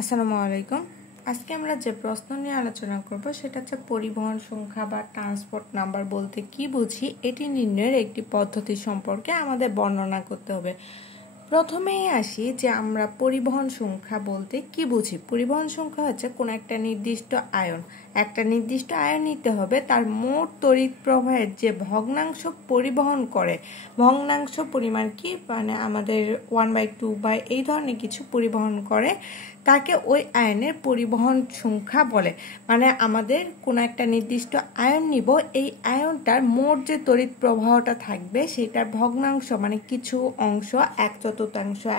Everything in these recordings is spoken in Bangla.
আসসালামু আলাইকুম। আজকে আমরা যে প্রশ্ন নিয়ে আলোচনা করব সেটা হচ্ছে পরিবহন সংখ্যা বা ট্রান্সপোর্ট নাম্বার বলতে কি বুঝি এটি নির্ণয়ের একটি পদ্ধতি সম্পর্কে আমাদের বর্ণনা করতে হবে। প্রথমেই আসি যে আমরা পরিবহন সংখ্যা বলতে কি বুঝি। পরিবহন সংখ্যা হচ্ছে কোনো একটা নির্দিষ্ট আয়ন, একটা নির্দিষ্ট আয়ন নিতে হবে, তার মোট তড়িৎ প্রবাহের যে ভগ্নাংশ পরিবহন করে, ভগ্নাংশ পরিমাণ কি মানে আমাদের 1/2 বা এই ধরনের কিছু পরিবহন করে, তাকে ওই আয়নের পরিবহন সংখ্যা বলে। মানে আমাদের কোনো একটা নির্দিষ্ট আয়ন নিব, এই আয়নটার মোট যে তড়িৎ প্রবাহটা থাকবে সেটার ভগ্নাংশ মানে কিছু অংশ, 1/4,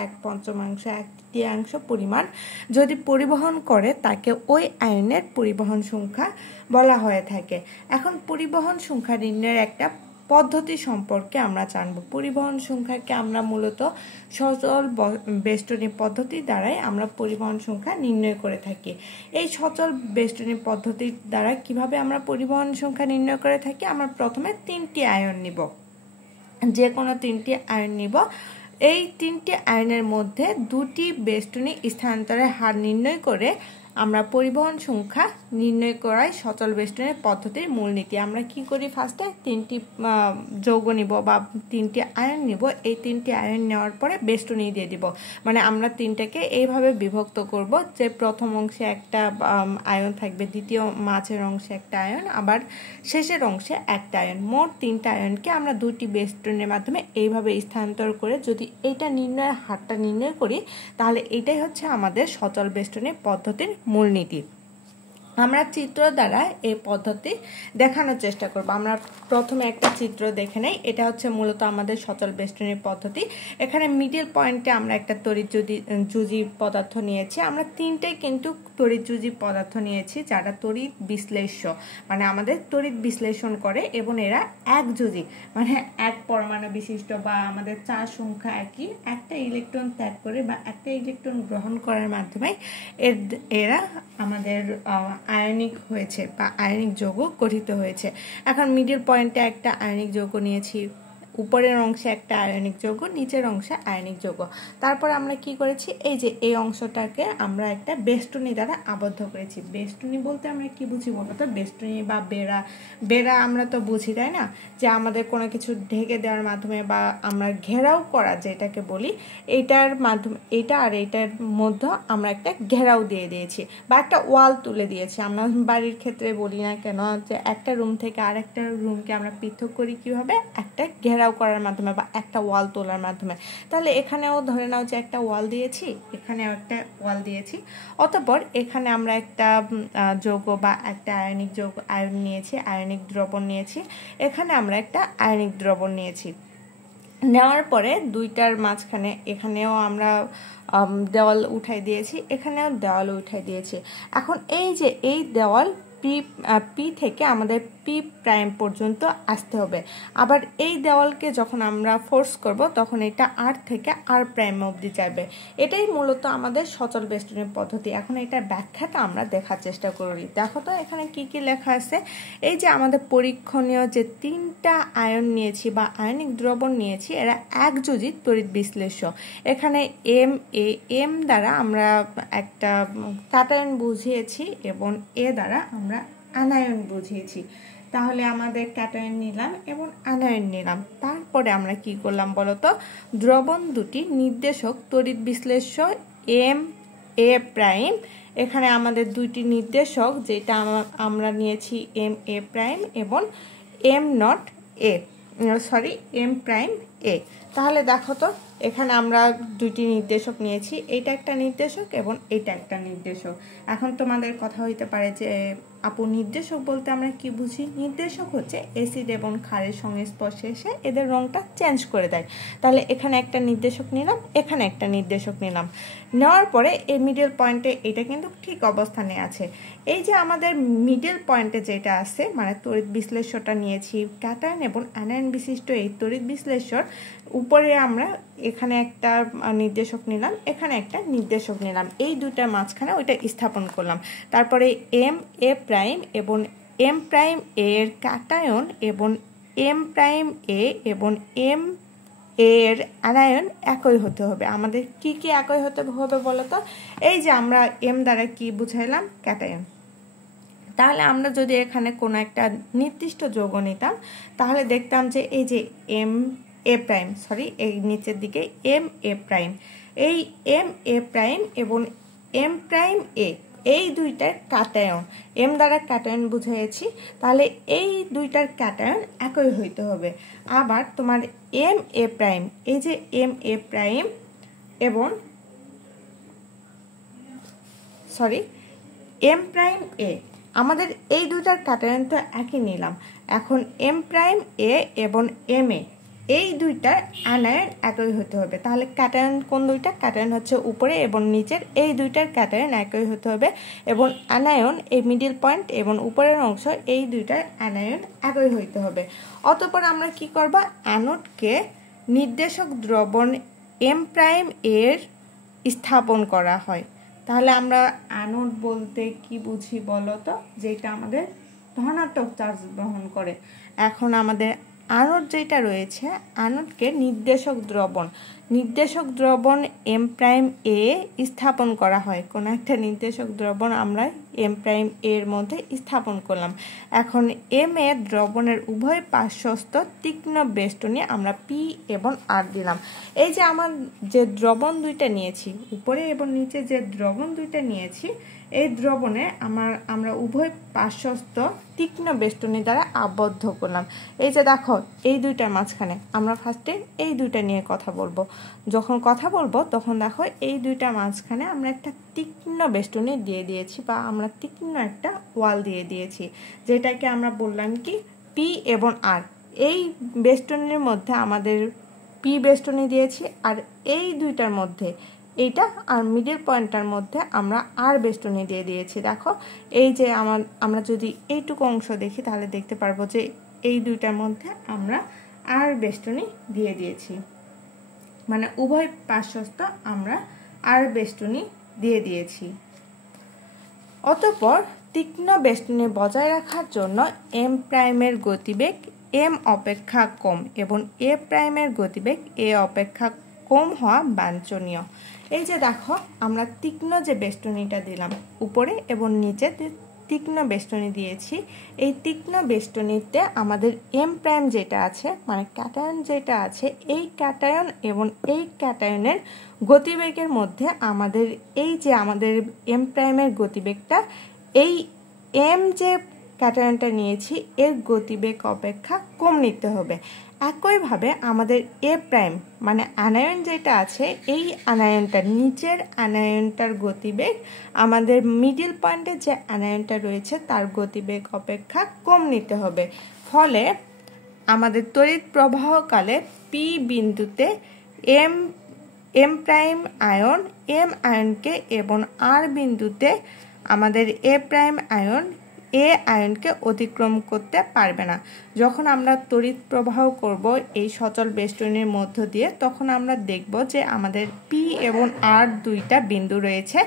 1/5, 1/3 পরিমাণ যদি পরিবহন করে তাকে ওই আয়নের পরিবহন সংখ্যা বলা হয়ে থাকে। এখন পরিবহন সংখ্যা নির্ণয়ের একটা পদ্ধতি সম্পর্কে আমরা জানব। পরিবহন সংখ্যাকে আমরা মূলত সচল বেষ্টনী পদ্ধতি দ্বারাই আমরা পরিবহন সংখ্যা নির্ণয় করে থাকি। এই সচল বেষ্টনী পদ্ধতির দ্বারা কিভাবে আমরা পরিবহন সংখ্যা নির্ণয় করে থাকি, আমরা প্রথমে 3টি আয়ন নিব, যে কোনো 3টি আয়ন নিব। এই 3টি আয়নের মধ্যে 2টি বেষ্টনী স্থানান্তরের হার নির্ণয় করে আমরা পরিবহন সংখ্যা নির্ণয় করাই সচল বেষ্টনীর পদ্ধতির মূলনীতি। আমরা কি করি, ফার্স্টে 3টি যৌগ নিব বা 3টি আয়ন নিব, এই 3টি আয়ন নেওয়ার পরে বেষ্টনী দিয়ে দিব। মানে আমরা 3টাকে এইভাবে বিভক্ত করব যে প্রথম অংশে একটা আয়ন থাকবে, দ্বিতীয় মাঝের অংশে একটা আয়ন, আবার শেষের অংশে একটা আয়ন। মোট 3টা আয়নকে আমরা 2টি বেষ্টনীর মাধ্যমে এইভাবে স্থানান্তর করে যদি এইটা নির্ণয়ের হারটা নির্ণয় করি, তাহলে এটাই হচ্ছে আমাদের সচল বেষ্টনী পদ্ধতির মূলনীতি। আমরা চিত্র দ্বারা এই পদ্ধতি দেখানোর চেষ্টা করব। আমরা প্রথমে একটা চিত্র দেখে নেই। এটা হচ্ছে মূলত আমাদের সচল বেষ্টনীর পদ্ধতি। এখানে মিডল পয়েন্টে আমরা একটা তড়িৎ-যুজি পদার্থ নিয়েছি। আমরা 3টাই কিন্তু তড়িৎ-যুজি পদার্থ নিয়েছি যারা তড়িৎ বিশ্লেষ্য, মানে আমাদের তড়িৎ বিশ্লেষণ করে, এবং এরা একযোজি মানে এক পরমাণু বিশিষ্ট বা আমাদের 4 সংখ্যা একই, একটা ইলেকট্রন ত্যাগ করে বা একটা ইলেকট্রন গ্রহণ করার মাধ্যমে এরা আমাদের আয়নিক হয়েছে বা আয়নিক যৌগ গঠিত হয়েছে। এখন মিডল পয়েন্টে একটা আয়নিক যৌগ নিয়েছি, উপরের অংশে একটা আয়নিক যৌগ, নিচের অংশে আয়নিক যৌগ। তারপর আমরা কি করেছি, এই যে এই অংশটাকে আমরা একটা বেষ্টনী দ্বারা আবদ্ধ করেছি। বেষ্টনী বলতে আমরা কি বুঝি বলতো, বেষ্টনী বা বেড়া আমরা তো বুঝি, তাই না, যে আমাদের কোনো কিছু ঢেকে দেওয়ার মাধ্যমে বা আমরা ঘেরাও করা যেটাকে বলি, এইটার মাধ্যমে এইটা আর এইটার মধ্যে আমরা একটা ঘেরাও দিয়ে দিয়েছি বা একটা ওয়াল তুলে দিয়েছি। আমরা বাড়ির ক্ষেত্রে বলি না কেন যে একটা রুম থেকে আর একটা রুমকে আমরা পৃথক করি কিভাবে, একটা ঘেরাও করার মাধ্যমে বা একটা ওয়াল তোলার মাধ্যমে। তাহলে এখানেও ধরে নাও যে একটা ওয়াল দিয়েছি, এখানেও একটা ওয়াল দিয়েছি। অতঃপর এখানে আমরা একটা যৌগ বা একটা আয়নিক যৌগ আয়ন নিয়েছি, আয়নিক দ্রবণ নিয়েছি। এখানে আমরা একটা আয়নিক দ্রবণ নিয়েছি। নেওয়ার পরে দুইটার মাঝখানে এখানেও আমরা দেওয়াল উঠাই দিয়েছি, এখানেও দেওয়াল উঠাই দিয়েছি। এখন এই যে এই দেওয়াল পি থেকে আমাদের পি প্রাইম পর্যন্ত আসতে হবে। আবার এই দেওয়ালকে যখন আমরা ফোর্স করব তখন এটা আর থেকে আর প্রাইম অবধি যাবে। এটাই মূলত আমাদের সচল বেষ্টনীর পদ্ধতি। এখন এটার ব্যাখ্যাটা আমরা দেখার চেষ্টা করি। দেখো তো এখানে কি কি লেখা আছে। এই যে আমাদের পরীক্ষণীয় যে 3টা আয়ন নিয়েছি বা আয়নিক দ্রবণ নিয়েছি, এরা একযোজি তড়িৎ বিশ্লেষ্য। এখানে এম দ্বারা আমরা একটা কাটায়ন বুঝিয়েছি এবং এ দ্বারা আমরা আনায়ন বুঝিয়েছি। তাহলে আমাদের ক্যাটায়ন নিলাম এবং আনায়ন নিলাম। তারপরে আমরা কি করলাম বলতো, দ্রবণ দুটি নির্দেশক তড়িৎ বিশ্লেষ্য এম এ প্রাইম, এখানে আমাদের দুইটি নির্দেশক যেটা আমরা নিয়েছি এম এ প্রাইম এবং M not A, M prime A. তাহলে দেখো তো এখানে আমরা দুইটি নির্দেশক নিয়েছি, এইটা একটা নির্দেশক এবং এইটা একটা নির্দেশক। এখন তোমাদের কথা হইতে পারে যে আপু নির্দেশক বলতে আমরা কি বুঝি। নির্দেশক হচ্ছে অ্যাসিড এবং ক্ষারের সংস্পর্শে এসে এদের রংটা চেঞ্জ করে দেয়। তাহলে এখানে একটা নির্দেশক নিলাম, এখানে একটা নির্দেশক নিলাম। নেওয়ার পরে এই মিডল পয়েন্টে এটা কিন্তু ঠিক অবস্থানে আছে। এই যে আমাদের মিডল পয়েন্টে যেটা আছে মানে তড়িৎ বিশ্লেষ্যটা নিয়েছি, ক্যাটায়ন এবং আনায়ন বিশিষ্ট এই তড়িৎ বিশ্লেষ্যর উপরে আমরা এখানে একটা নির্দেশক নিলাম, এখানে একটা নির্দেশক নিলাম, এই দুটার মাঝখানে ওইটা স্থাপন করলাম। তারপরে এম এ প্রাইম এবং এম প্রাইম এর ক্যাটায়ন এবং এম প্রাইম এ এবং এম এর আনায়ন একই হতে হবে। আমাদের কি কি একই হতে হবে বলো তো? এই যে আমরা এম দ্বারা কি বুঝাইলাম? ক্যাটায়ন। তাহলে আমরা যদি এখানে কোনো একটা নির্দিষ্ট যৌগ নিতাম তাহলে দেখতাম যে এই যে এম এ প্রাইম, সরি এই নিচের দিকে এম এ প্রাইম, এই এম এ প্রাইম এবং এম প্রাইম এ, এই দুইটার ক্যাটায়ন, এম দ্বারা ক্যাটায়ন বুঝিয়েছি, তাহলে এই দুইটার ক্যাটায়ন একই হইতে হবে। আবার তোমার এম এ প্রাইম, এই যে এম এ প্রাইম এবং এম প্রাইম এ, আমাদের এই দুইটার ক্যাটায়ন তো একই নিলাম। এখন এম প্রাইম এ এবং এম এ, এই দুইটার আনায়ন একই হতে হবে। তাহলে ক্যাটায়ন কোন দুইটা? ক্যাটায়ন হচ্ছে উপরে এবং নিচের, এই দুইটার ক্যাটায়ন একই হতে হবে এবং আনায়ন এই মিডিল পয়েন্ট এবং উপরের অংশ, এই দুইটার আনায়ন একই হইতে হবে। অতঃপর আমরা কি করব? অ্যানোডকে নির্দেশক দ্রবণ এম প্রাইম এর স্থাপন করা হয়। তাহলে আমরা অ্যানোড বলতে কি বুঝি বলো তো? যেটা আমাদের ধনাত্মক চার্জ বহন করে। এখন আমাদের অ্যানোড যেটা রয়েছে, অ্যানোডকে নির্দেশক দ্রবণ এম প্রাইম এ স্থাপন করা হয়। কোনো একটা নির্দেশক দ্রবণ আমরা এম প্রাইম এর মধ্যে স্থাপন করলাম। এখন এম এর দ্রবণের উভয় পার্শ্বস্থ তীক্ষ্ণ বেষ্টনী আমরা পি এবং আর দিলাম। এই যে আমার যে দ্রবণ দুইটা নিয়েছি, উপরে এবং নিচে যে দ্রবণ দুইটা নিয়েছি, এই দ্রবণে আমরা উভয় পার্শ্বস্থ তীক্ষ্ণ বেষ্টনী দ্বারা আবদ্ধ করলাম। এই যে দেখো, এই দুইটার মাঝখানে আমরা ফার্স্টে এই দুইটা নিয়ে কথা বলবো। যখন কথা বলবো তখন দেখো এই দুইটার মাঝখানে আমরা একটা তীক্ষ্ণ বেষ্টনী দিয়ে দিয়েছি, বা আমরা তীক্ষ্ণ একটা ওয়াল দিয়ে দিয়েছি, যেটাকে আমরা বললাম কি পি এবং আর। এই বেষ্টনীর মধ্যে আমাদের পি বেষ্টনী দিয়েছি, আর এই দুইটার মধ্যে এইটা আর মিডল পয়েন্টটার মধ্যে আমরা আর বেষ্টনী দিয়ে দিয়েছি। দেখো এই যে আমরা যদি এইটুকু অংশ দেখি তাহলে দেখতে পারবো যে এই দুইটার মধ্যে আমরা আর বেষ্টনী দিয়ে দিয়েছি, মানে উভয় পার্শ্বস্থ আমরা আর বেষ্টনী দিয়ে দিয়েছি। অতঃপর তীক্ষ্ণ বেষ্টনী বজায় রাখার জন্য এম প্রাইমের গতিবেগ এম অপেক্ষা কম এবং এ প্রাইমের গতিবেগ এ অপেক্ষা কম হওয়া বাঞ্ছনীয়। এই যে দেখো, আমরা তীক্ষ্ণ যে বেষ্টনীটা দিলাম উপরে এবং নিচে তীক্ষ্ণ বেষ্টনী দিয়েছি, এই তীক্ষ্ণ বেষ্টনীতে আমাদের এম প্রাইম যেটা আছে, মানে ক্যাটায়ন যেটা আছে, এই ক্যাটায়ন এবং এই ক্যাটায়নের গতিবেগের মধ্যে আমাদের এই যে আমাদের এম প্রাইমের গতিবেগটা, এই এম যে ক্যাটায়নটা নিয়েছি এর গতিবেগ অপেক্ষা কম নিতে হবে। একইভাবে আমাদের এ প্রাইম মানে আনায়ন যেটা আছে, এই আনায়নটা, নিচের আনায়নটার গতিবেগ আমাদের মিডিল পয়েন্টে যে আনায়নটা রয়েছে তার গতিবেগ অপেক্ষা কম নিতে হবে। ফলে আমাদের তড়িৎ প্রবাহকালে পি বিন্দুতে এম প্রাইম আয়ন এম আয়নকে এবং আর বিন্দুতে আমাদের এ প্রাইম আয়ন এ আয়নকে অতিক্রম করতে পারবে না। যখন আমরা তড়িৎ প্রবাহ করব এই সচল বেষ্টনীর মধ্য দিয়ে, তখন আমরা দেখব যে আমাদের পি এবং আর দুইটা বিন্দু রয়েছে,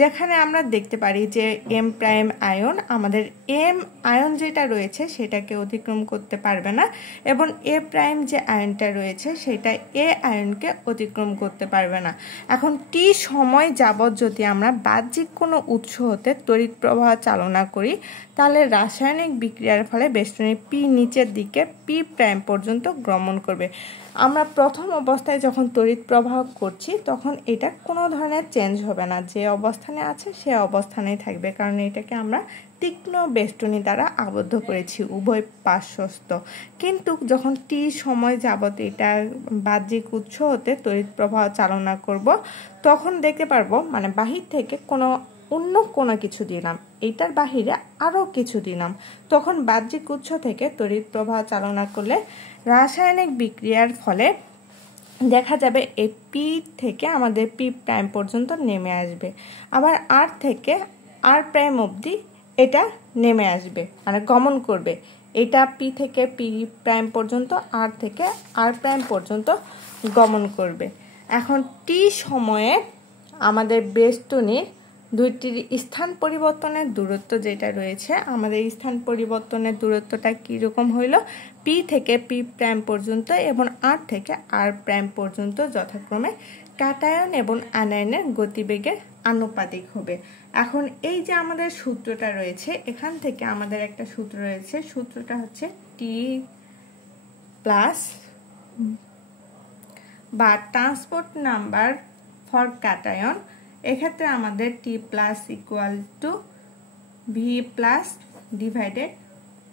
যেখানে আমরা দেখতে পারি যে এম প্রাইম আয়ন আমাদের এম আয়ন যেটা রয়েছে সেটাকে অতিক্রম করতে পারবে না, এবং এ প্রাইম যে আয়নটা রয়েছে সেটা এ আয়নকে অতিক্রম করতে পারবে না। এখন টি সময় যাবৎ যদি আমরা বাহ্যিক কোনো উৎস হতে তড়িৎ প্রবাহ চালনা করি, তাহলে রাসায়নিক বিক্রিয়ার ফলে বেষ্টনী পি নিচের দিকে পি প্রাইম পর্যন্ত গমন করবে। আমরা প্রথম অবস্থায় যখন তড়িৎ প্রবাহ করছি তখন এটা কোনো ধরনের চেঞ্জ হবে না, যে অবস্থানে আছে সে অবস্থানেই থাকবে, কারণ এটাকে আমরা তীক্ষ্ণ বেষ্টনী দ্বারা আবদ্ধ করেছি উভয় পার্শ্বস্থ। কিন্তু যখন টি সময় যাবত এটা বাহ্যিক উৎস হতে তড়িৎ প্রবাহ চালনা করব, তখন দেখতে পারবো মানে বাহির থেকে অন্য কোনো কিছু দিলাম, এইটার বাহিরে আরও কিছু দিলাম, তখন বাহ্যিক উৎস থেকে তড়িৎ প্রবাহ চালনা করলে রাসায়নিক বিক্রিয়ার ফলে দেখা যাবে এই পি থেকে আমাদের পি প্রাইম পর্যন্ত নেমে আসবে, আবার আর থেকে আর প্রাইম অবধি এটা নেমে আসবে, মানে গমন করবে। এটা পি থেকে পি প্রাইম পর্যন্ত, আর থেকে আর প্রাইম পর্যন্ত গমন করবে। এখন টি সময়ে আমাদের বেষ্টনীর দুইটির স্থান পরিবর্তনের দূরত্ব যেটা রয়েছে, আমাদের স্থান পরিবর্তনের দূরত্বটা কীরকম হইল, পি থেকে পি প্রাইম পর্যন্ত এবং আর থেকে আর প্রাইম পর্যন্ত যথাক্রমে ক্যাটায়ন এবং আনায়নের গতিবেগের আনুপাতিক হবে। এখন এই যে আমাদের সূত্রটা রয়েছে, এখান থেকে আমাদের একটা সূত্র রয়েছে, সূত্রটা হচ্ছে টি প্লাস বা ট্রান্সপোর্ট নাম্বার ফর ক্যাটায়ন। এক্ষেত্রে আমাদের T plus equal to V plus divided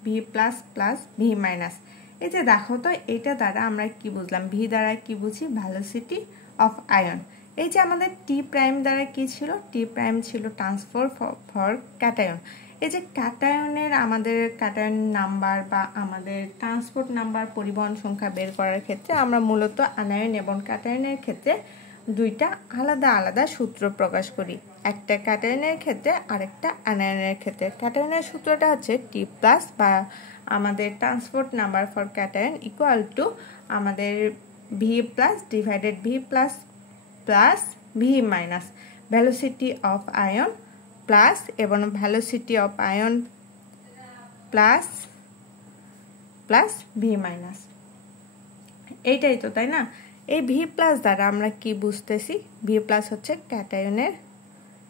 V plus plus V minus. এই যে দেখো তো, এটা দ্বারা আমরা কি বুঝলাম, ভি দ্বারা কি বুঝি, ভেলোসিটি অফ আয়ন। এই যে আমাদের টি প্রাইম দ্বারা কি ছিল, টি প্রাইম ছিল ট্রান্সপোর্ট ফর ক্যাটায়ন। এই যে ক্যাটায়নের আমাদের ক্যাটায়ন নাম্বার বা আমাদের ট্রান্সপোর্ট নাম্বার পরিবহন সংখ্যা বের করার ক্ষেত্রে আমরা মূলত আনায়ন এবং ক্যাটায়নের ক্ষেত্রে দুইটা আলাদা আলাদা সূত্র প্রকাশ করি, একটা ক্যাটায়নের ক্ষেত্রে আরেকটা আনায়নের ক্ষেত্রে। ক্যাটায়নের সূত্রটা হচ্ছে টি প্লাস বা আমাদের transport number for cation equal to আমাদের V plus divided V plus plus V minus velocity of ion plus এবং velocity of ion plus plus V minus. এইটাই তো, তাই না? এই ভি প্লাস দ্বারা আমরা কি বুঝতেছি, ভি প্লাস হচ্ছে ক্যাটায়নের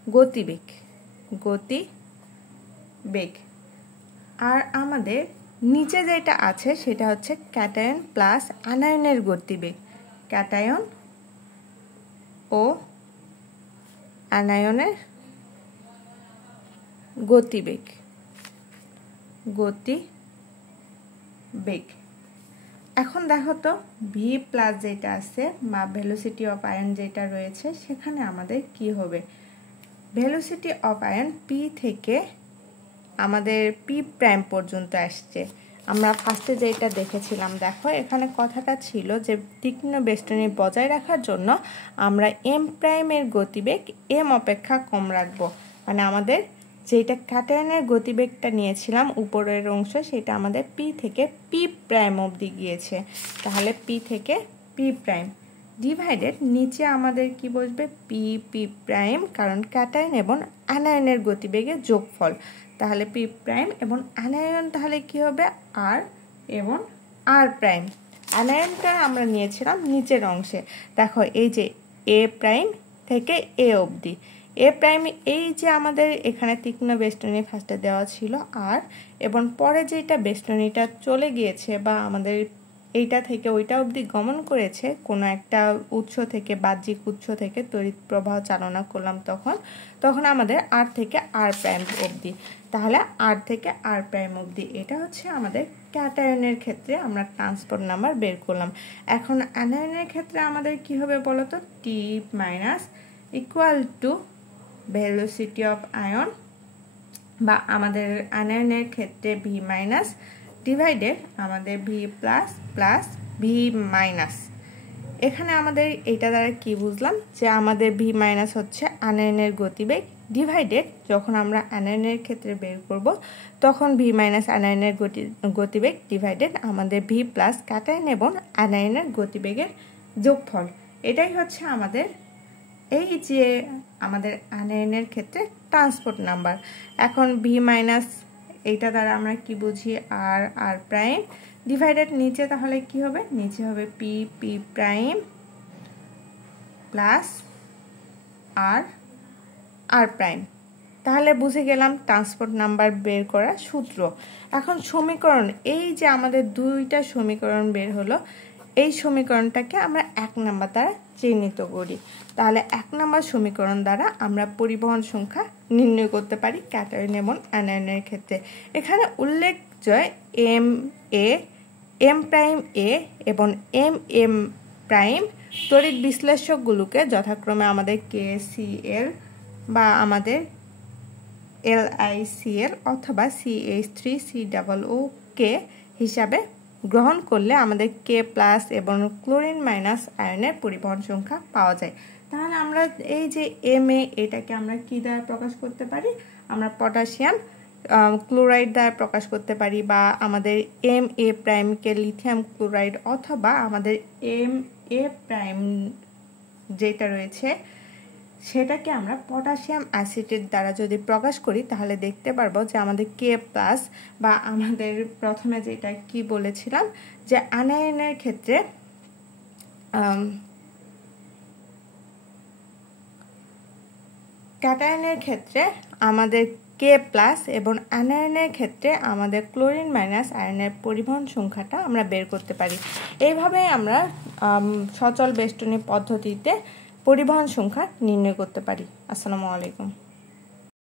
গতিবেগ, আর আমাদের নিচে যেটা আছে সেটা হচ্ছে ক্যাটায়ন প্লাস আনায়নের গতিবেগ, ক্যাটায়ন ও আনায়নের গতিবেগ। এখন দেখো তো, ভি প্লাস যেটা আছে বা ভেলোসিটি অফ আয়ন যেটা রয়েছে, সেখানে আমাদের কি হবে, ভেলোসিটি অফ আয়ন পি থেকে আমাদের পি প্রাইম পর্যন্ত আসছে। আমরা ফার্স্টে যেটা দেখেছিলাম, দেখো এখানে কথাটা ছিল যে তীক্ষ্ণ বেষ্টনী বজায় রাখার জন্য আমরা এম প্রাইমের গতিবেগ এম অপেক্ষা কম রাখবো। মানে আমাদের যেটা ক্যাটায়নের গতিবেগটা নিয়েছিলাম উপরের অংশ, সেটা আমাদের পি থেকে পি প্রাইম অবধি গিয়েছে। তাহলে পি থেকে পি প্রাইম ডিভাইডেড নিচে আমাদের কি বসবে, পি পি প্রাইম, কারণ ক্যাটায়ন এবং আনায়নের গতিবেগের যোগফল। তাহলে পি প্রাইম এবং আনায়ন তাহলে কি হবে, আর এবং আর প্রাইম। আনায়নটা আমরা নিয়েছিলাম নিচের অংশে, দেখো এই যে এ প্রাইম থেকে এ অবধি। এ প্রাইম এই যে আমাদের এখানে তীক্ষ্ণ বেষ্টনী ফার্স্টে দেওয়া ছিল আর, এবং পরে যেটা বেষ্টনীটা চলে গিয়েছে বা আমাদের এইটা থেকে ওইটা অবধি গমন করেছে, কোনো একটা উৎস থেকে, বাহ্যিক উৎস থেকে তড়িৎ প্রবাহ চালনা করলাম, তখন আমাদের আর থেকে আর প্রাইম অবধি। তাহলে আর থেকে আর প্রাইম অবধি, এটা হচ্ছে আমাদের ক্যাটায়নের ক্ষেত্রে আমরা ট্রান্সপোর্ট নাম্বার বের করলাম। এখন আনায়নের ক্ষেত্রে আমাদের কি হবে বলো তো, T minus equal to velocity of ion বা আমাদের আনায়নের ক্ষেত্রে ভি মাইনাস ডিভাইডেড আমাদের V plus plus V minus. এখানে আমাদের এটা দ্বারা কি বুঝলাম, যে আমাদের ভি মাইনাস হচ্ছে আনায়নের গতিবেগ ডিভাইডেড, যখন আমরা আনায়নের ক্ষেত্রে বের করব তখন ভি মাইনাস আনায়নের গতিবেগ ডিভাইডেড আমাদের ভি প্লাস ক্যাটায়ন এবং আনায়নের গতিবেগের যোগফল। এটাই হচ্ছে আমাদের এই যে আমাদের আনায়নের ক্ষেত্রে ট্রান্সপোর্ট নাম্বার। এখন ভি মাইনাস এইটা দ্বারা আমরা কি বুঝি, আর আর প্রাইম ডিভাইডেড নিচে, তাহলে কি হবে, নিচে হবে পি পি প্রাইম প্লাস আর আর প্রাইম। তাহলে বুঝে গেলাম ট্রান্সপোর্ট নাম্বার বের করার সূত্র। এখন সমীকরণ, এই যে আমাদের দুইটা সমীকরণ বের হলো, এই সমীকরণটাকে আমরা 1 নাম্বার দ্বারা চিহ্নিত করি। তাহলে 1 নাম্বার সমীকরণ দ্বারা আমরা পরিবহন সংখ্যা নির্ণয় করতে পারি ক্যাটায়ন এবং আনায়নের ক্ষেত্রে। এখানে উল্লেখ্য এম প্রাইম এ এবং এম প্রাইম তড়িৎ বিশ্লেষকগুলোকে যথাক্রমে আমাদের KCl বা আমাদের LiCl অথবা CH3COO হিসাবে গ্রহণ করলে আমাদের K প্লাস এবং ক্লোরিন মাইনাস আয়নের পরিবহন সংখ্যা পাওয়া যায়। তাহলে আমরা এই যে Ma এটাকে আমরা কি দ্বারা প্রকাশ করতে পারি, আমরা পটাশিয়াম ক্লোরাইড দ্বারা প্রকাশ করতে পারি, বা আমাদের Ma প্রাইমকে লিথিয়াম ক্লোরাইড অথবা আমাদের Ma প্রাইম যেটা রয়েছে সেটাকে আমরা পটাশিয়াম অ্যাসিটেট দ্বারা যদি প্রকাশ করি তাহলে দেখতে পারবো যে আমাদের K+ বা আমাদের প্রথমে যেটা কি বলেছিলাম যে আনায়নের ক্ষেত্রে ক্যাটায়নের ক্ষেত্রে আমাদের K+ এবং আনায়নের ক্ষেত্রে আমাদের ক্লোরিন মাইনাস আয়নের পরিবহন সংখ্যাটা আমরা বের করতে পারি। এইভাবে আমরা সচল বেষ্টনী পদ্ধতিতে পরিবহন সংখ্যা নির্ণয় করতে পারি। আসসালামু আলাইকুম।